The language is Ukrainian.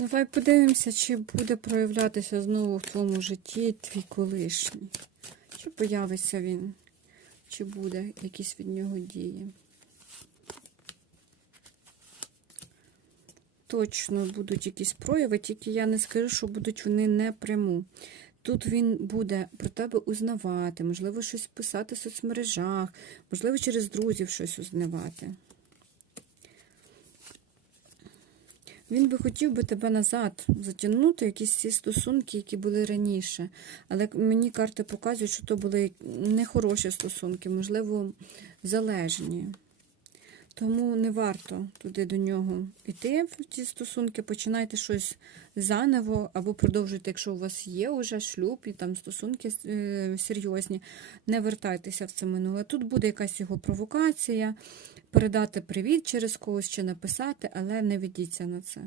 Давай подивимося, чи буде проявлятися знову в твоєму житті твій колишній. Чи появиться він, чи буде якісь від нього дії. Точно будуть якісь прояви, тільки я не скажу, що будуть вони непряму. Тут він буде про тебе узнавати, можливо, щось писати в соцмережах, можливо, через друзів щось узнавати. Він би хотів би тебе назад затягнути, якісь ці стосунки, які були раніше. Але мені карти показують, що то були нехороші стосунки, можливо, залежні. Тому не варто туди до нього йти в ці стосунки, починайте щось заново, або продовжуйте, якщо у вас є вже шлюб і там стосунки е, серйозні, не вертайтеся в це минуле. Тут буде якась його провокація, передати привіт через когось чи написати, але не ведіться на це.